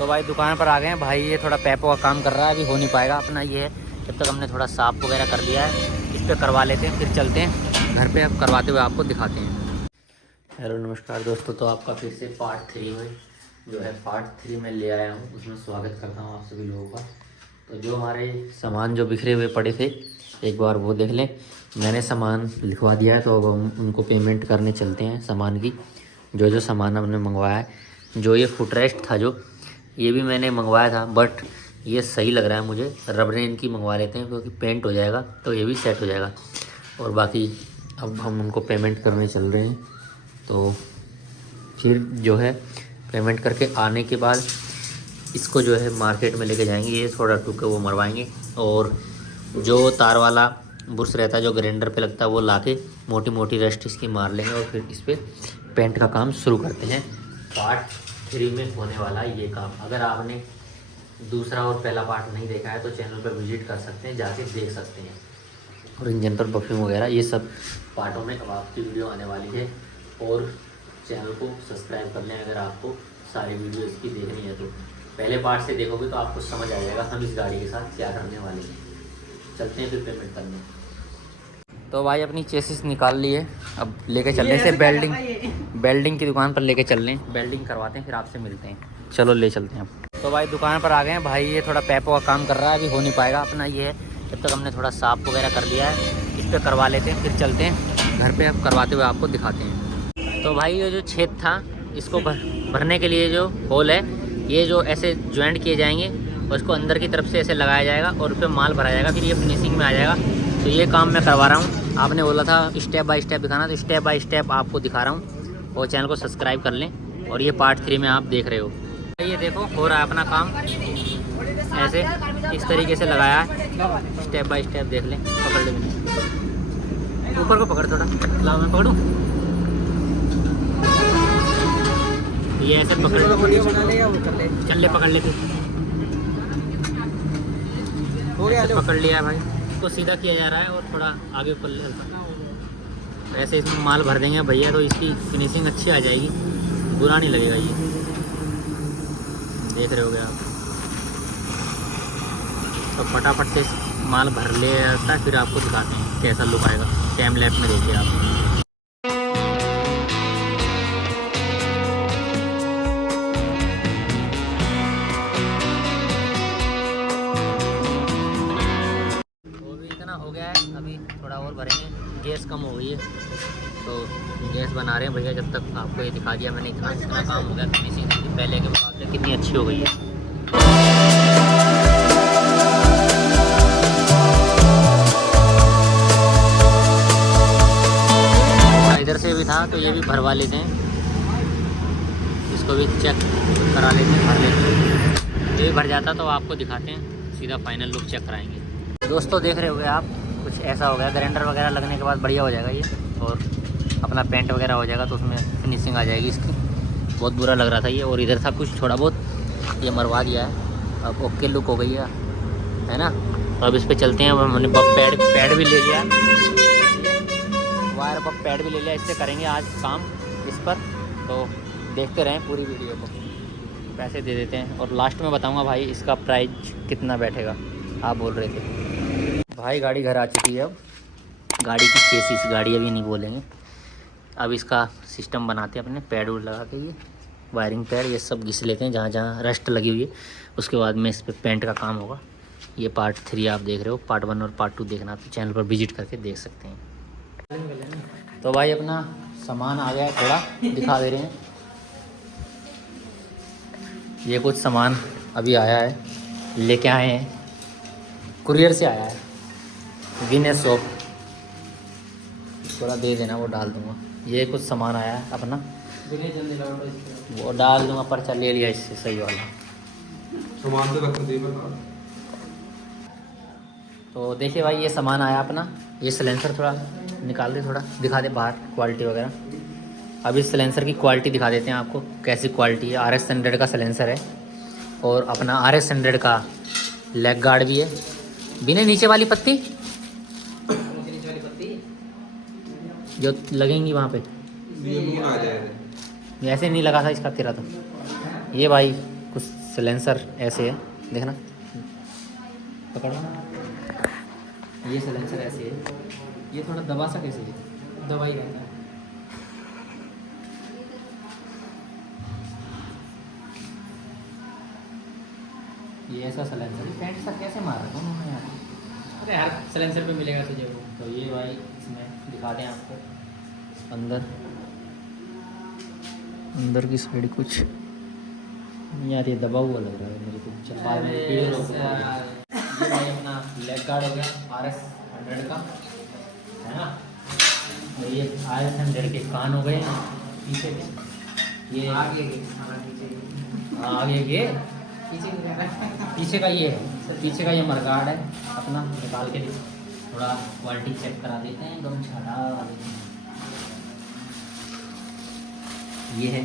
तो भाई दुकान पर आ गए हैं भाई। ये थोड़ा पैपों का काम कर रहा है, अभी हो नहीं पाएगा अपना। ये है जब तक हमने थोड़ा साफ़ वगैरह कर लिया है, इस पर करवा लेते हैं, फिर चलते हैं घर पे। अब करवाते हुए आपको दिखाते हैं। हेलो नमस्कार दोस्तों, तो आपका फिर से पार्ट 3 में जो है पार्ट 3 में ले आया हूँ, उसमें स्वागत करता हूँ आप सभी लोगों का। तो जो हमारे सामान जो बिखरे हुए पड़े थे, एक बार वो देख लें। मैंने सामान लिखवा दिया है, तो अब हम उनको पेमेंट करने चलते हैं सामान की। जो सामान हमने मंगवाया है, जो ये फुटरेस्ट था, जो ये भी मैंने मंगवाया था, बट ये सही लग रहा है मुझे। रबरें इनकी मंगवा लेते हैं, क्योंकि पेंट हो जाएगा तो ये भी सेट हो जाएगा। और बाकी अब हम उनको पेमेंट करने चल रहे हैं। तो फिर जो है पेमेंट करके आने के बाद इसको जो है मार्केट में लेके जाएंगे। ये थोड़ा टूके वो मरवाएंगे, और जो तार वाला बुर्श रहता है जो ग्राइंडर पे लगता है, वो लाके मोटी मोटी रस्ट इसकी मार लेंगे, और फिर इस पर पेंट का काम शुरू करते हैं। पार्ट 3 में होने वाला ये काम। अगर आपने दूसरा और पहला पार्ट नहीं देखा है तो चैनल पर विजिट कर सकते हैं, जाके देख सकते हैं। और इंजन पर बफिंग वगैरह ये सब पार्टों में अब आपकी वीडियो आने वाली है। और चैनल को सब्सक्राइब कर लें अगर आपको सारी वीडियो इसकी देखनी है। तो पहले पार्ट से देखोगे तो आपको समझ आ जाएगा हम इस गाड़ी के साथ क्या करने वाले हैं। चलते हैं फिर पेमेंट करने। तो भाई अपनी चेसिस निकाल लिए, अब लेके चल रहे हैं बेल्डिंग की दुकान पर लेके चल रहे हैं। बेल्डिंग करवाते हैं, फिर आपसे मिलते हैं। चलो ले चलते हैं अब। तो भाई दुकान पर आ गए हैं भाई। ये थोड़ा पैपों का काम कर रहा है, अभी हो नहीं पाएगा अपना। ये है जब तक हमने थोड़ा साफ़ वगैरह कर लिया है, इस पर करवा लेते हैं, फिर चलते हैं घर पे। अब करवाते हुए आपको दिखाते हैं। तो भाई ये जो छेद था, इसको भरने के लिए जो होल है, ये जो ऐसे ज्वाइंट किए जाएंगे और इसको अंदर की तरफ से ऐसे लगाया जाएगा और उस पर माल भरा जाएगा, फिर ये फिनिशिंग में आ जाएगा। तो ये काम मैं करवा रहा हूँ। आपने बोला था स्टेप बाय स्टेप दिखाना, तो स्टेप बाय स्टेप आपको दिखा रहा हूँ। और चैनल को सब्सक्राइब कर लें। और ये पार्ट 3 में आप देख रहे हो। ये देखो हो रहा है अपना काम, ऐसे इस तरीके से लगाया है। स्टेप बाय स्टेप देख लें। पकड़ ले, ऊपर को पकड़, थोड़ा लाओ मैं पकड़ूँ। ये ऐसे पकड़ चल ले, पकड़ ले, फिर पकड़ लिया भाई। इसको सीधा किया जा रहा है और थोड़ा आगे ऊपर ऐसे इसमें माल भर देंगे भैया, तो इसकी फिनिशिंग अच्छी आ जाएगी, बुरा नहीं लगेगा। ये देख रहे होगे आप। तो फटाफट से माल भर ले जाता है, फिर आपको दिखाते हैं कैसा लुक आएगा। टाइम लैप्स में देखिए आप। हो गया है, अभी थोड़ा और भरेंगे। गैस कम हो गई है तो गैस बना रहे हैं भैया। जब तक आपको ये दिखा दिया मैंने, इतना काम हो गया। फिनिशिंग पहले के मुकाबले कितनी अच्छी हो गई है। इधर से भी था तो ये भी भरवा लेते हैं, इसको भी चेक करा लेते हैं, भर लेते हैं। ये भी भर जाता तो आपको दिखाते हैं, सीधा फाइनल लुक चेक कराएंगे। दोस्तों देख रहे होगे आप, कुछ ऐसा हो गया। ग्राइंडर वगैरह लगने के बाद बढ़िया हो जाएगा ये, और अपना पेंट वगैरह हो जाएगा, तो उसमें फिनिशिंग आ जाएगी इसकी। बहुत बुरा लग रहा था ये, और इधर था कुछ थोड़ा बहुत, ये मरवा दिया है। अब ओके लुक हो गई है ना। तो अब इस पर चलते हैं। अब हमने बब पैड भी ले लिया, वायर बब पैड भी ले लिया। इससे करेंगे आज काम इस पर। तो देखते रहें पूरी वीडियो को। पैसे दे देते हैं और लास्ट में बताऊँगा भाई इसका प्राइस कितना बैठेगा। आप बोल रहे थे भाई गाड़ी घर आ चुकी है। अब गाड़ी की चेसिस, गाड़ी अभी नहीं बोलेंगे। अब इसका सिस्टम बनाते हैं अपने। पैड वूड लगा के ये वायरिंग पैड ये सब घिस लेते हैं जहाँ जहाँ रस्ट लगी हुई है। उसके बाद में इस पर पेंट का काम होगा। ये पार्ट 3 आप देख रहे हो। पार्ट 1 और पार्ट 2 देखना तो चैनल पर विजिट करके देख सकते हैं। तो भाई अपना सामान आ गया है, थोड़ा दिखा दे रहे हैं। ये कुछ सामान अभी आया है, लेके आए हैं, कुरियर से आया है। विनय सोप थोड़ा दे देना, वो डाल दूंगा। ये कुछ सामान आया है अपना, वो डाल दूंगा। पर्चा ले लिया इससे, सही वाला सामान तो रख दे। तो देखिए भाई ये सामान आया अपना। ये सिलेंसर थोड़ा निकाल दे, थोड़ा दिखा दे बाहर क्वालिटी वगैरह। अब इस सिलेंसर की क्वालिटी दिखा देते हैं आपको कैसी क्वालिटी है। RS 100 का सिलेंसर है, और अपना RS 100 का लेग गार्ड भी है। बिना नीचे वाली पत्ती जो लगेंगी वहाँ पे, ये आ जाएगा। ऐसे नहीं लगा था इसका तेरा। तो ये भाई कुछ सिलेंसर ऐसे है, देखना पकड़ो, ये सिलेंसर ऐसे है, ये थोड़ा दबा सा कैसे है, दवा ही रहता है। ये ऐसा सिलेंसर है, पेंट सा कैसे मार रखा उन्होंने यार। अरे यार सिलेंसर पे मिलेगा तुझे वो। तो ये भाई इसमें दिखा दें आपको अंदर, अंदर की साइड कुछ यार ये दबा हुआ लग रहा है मेरे को, चल बाद में clear हो गया। ये भाई अपना लेग गार्ड हो गया RS 100 का, है ना। और ये RS 100 के कान हो गए पीछे के, ये आगे पीछे आगे ये पीछे क्या है? पीछे का ये है, पीछे का ये मरगार्ड है अपना, निकाल के थोड़ा क्वालिटी चेक करा देते हैं, एकदम छटा देते हैं। ये है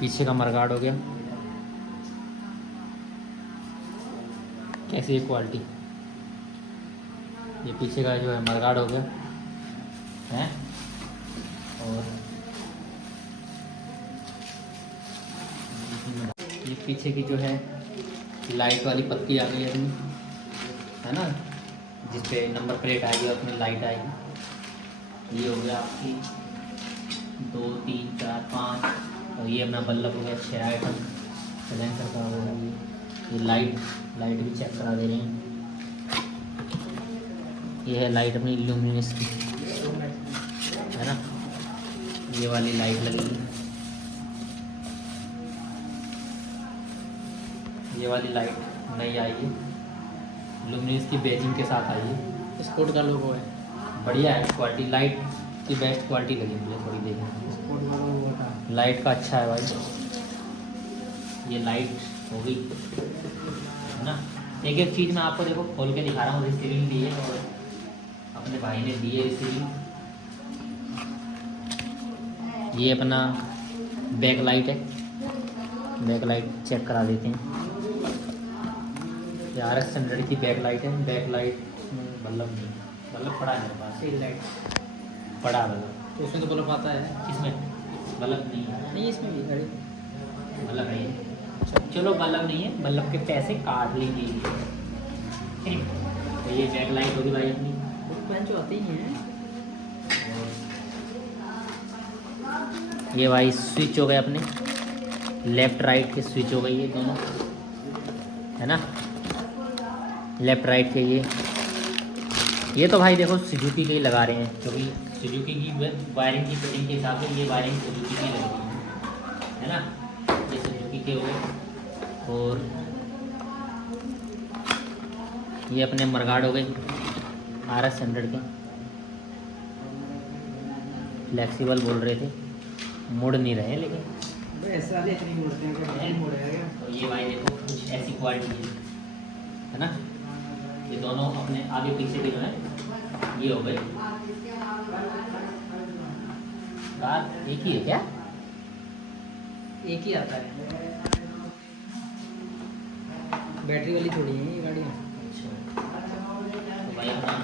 पीछे का मरगार्ड हो गया, कैसी है क्वालिटी। ये पीछे का जो है मरगार्ड हो गया है, और ये पीछे की जो है लाइट वाली पत्ती आ गई है अपनी, है ना, जिस पे नंबर प्लेट आएगी और उसमें लाइट आएगी। ये हो गया आपकी 2 3 4 5, और ये अपना बल्ब हो गया 6 आइटम सिलेंसर का हो गया। ये लाइट भी चेक करा दे रहे हैं। ये है लाइट अपनी लुमिनस की, है ना, ये वाली लाइट लगेगी, ये वाली लाइट नई आई है, लुमिनस की बेजिंग के साथ आई है। स्पोर्ट का लोगो है, बढ़िया है क्वालिटी, लाइट की बेस्ट क्वालिटी लगी मुझे थोड़ी देर में। स्पोर्ट का लोगो था। लाइट का अच्छा है भाई, ये लाइट हो गई, है ना। एक एक चीज़ मैं आपको देखो खोल के दिखा रहा हूँ। रिसीविंग दी है और अपने भाई ने दी है रिसीविंग। ये अपना बैक लाइट है, बैक लाइट चेक करा देते हैं। ये RS 100 की बैक लाइट है, बैक लाइट बल्ब नहीं, बल्ब पड़ा है मेरे पास, टेल लाइट पड़ा बल्ब, तो उसमें तो बल्ब आता है। इसमें बल्ब नहीं है, नहीं इसमें भी गाड़ी बल्ब नहीं है। चलो बल्ब नहीं है, बल्ब के पैसे काट लीजिए। तो ये बैक लाइट होगी भाई अपनी, पेन जो आते ही हैं। ये भाई स्विच हो गए अपने, लेफ़्ट राइट के स्विच हो गए ये दोनों, है ना, लेफ़्ट राइट के ये तो भाई देखो सुजुकी के ही लगा रहे हैं, क्योंकि सुजुकी की वायरिंग की फिटिंग के हिसाब से ये वायरिंग सुजुकी की लग रही है ना। ये सुजुकी के हो गए, और ये अपने मरगाड हो गए RS 100 के, फ्लेक्सिबल बोल रहे थे, मुड़ नहीं रहे लेकिन ऐसा इतनी मुड़ते हैं कि नहीं मुड़ेगा। तो ये भाई देखो कुछ ऐसी क्वालिटी है ना। ये दोनों अपने आगे पीछे के जो है ये हो गए। कार एक ही है क्या? एक ही आता है, बैटरी वाली थोड़ी है ये गाड़ियाँ। तो भाई अपना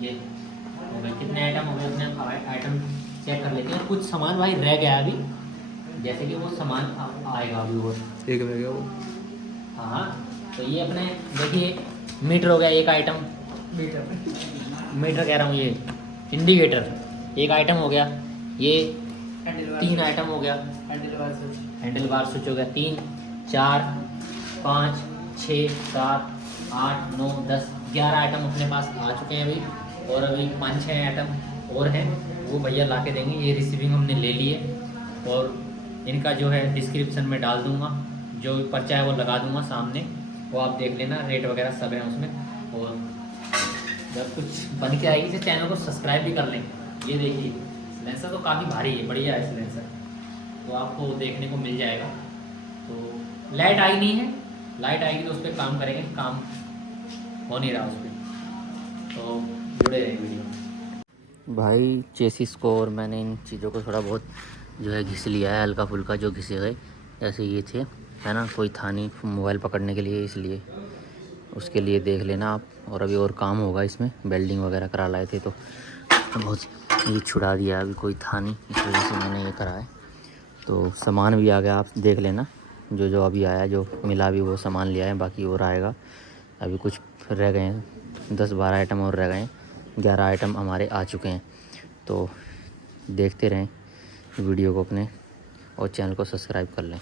ये हो गए, कितने आइटम हो गए अपने आइटम चेक कर लेते हैं। कुछ सामान भाई रह गया अभी, जैसे कि वो सामान आएगा अभी और एक रह गया वो। हाँ। तो ये अपने देखिए मीटर हो गया एक आइटम, मीटर कह रहा हूँ, ये इंडिकेटर एक आइटम हो गया, ये 3 आइटम हो गया, हैंडल बार स्विच हो गया 3 4 5 6 7 8 9 10 11 आइटम अपने पास आ चुके हैं अभी, और अभी 5-6 आइटम और हैं, वो भैया ला के देंगे। ये रिसीविंग हमने ले ली है, और इनका जो है डिस्क्रिप्शन में डाल दूँगा, जो पर्चा है वो लगा दूँगा सामने, वो आप देख लेना, रेट वगैरह सब है उसमें। और जब कुछ बन के आएगी तो चैनल को सब्सक्राइब भी कर लें। ये देखिए सिलेंसर तो काफ़ी भारी है, बढ़िया है सिलेंसर, तो आपको देखने को मिल जाएगा। तो लाइट आई नहीं है, लाइट आएगी तो उस पर काम करेंगे, काम हो नहीं रहा उस पर, तो जुड़े रहे वीडियो। भाई चेसिस को और मैंने इन चीज़ों को थोड़ा बहुत जो है घिस लिया है, हल्का फुल्का जो घिसे गए, जैसे ये थे, है ना, कोई था नहीं मोबाइल पकड़ने के लिए, इसलिए उसके लिए देख लेना आप। और अभी और काम होगा इसमें, वेल्डिंग वगैरह करा लाए थे तो बहुत ये छुड़ा दिया, अभी कोई था नहीं, इस वजह से मैंने ये करा है। तो सामान भी आ गया, आप देख लेना, जो जो अभी आया, जो मिला अभी वो सामान लिया है, बाकी और आएगा। अभी कुछ रह गए हैं, 10-12 आइटम और रह गए हैं, 11 आइटम हमारे आ चुके हैं। तो देखते रहें वीडियो को अपने, और चैनल को सब्सक्राइब कर लें।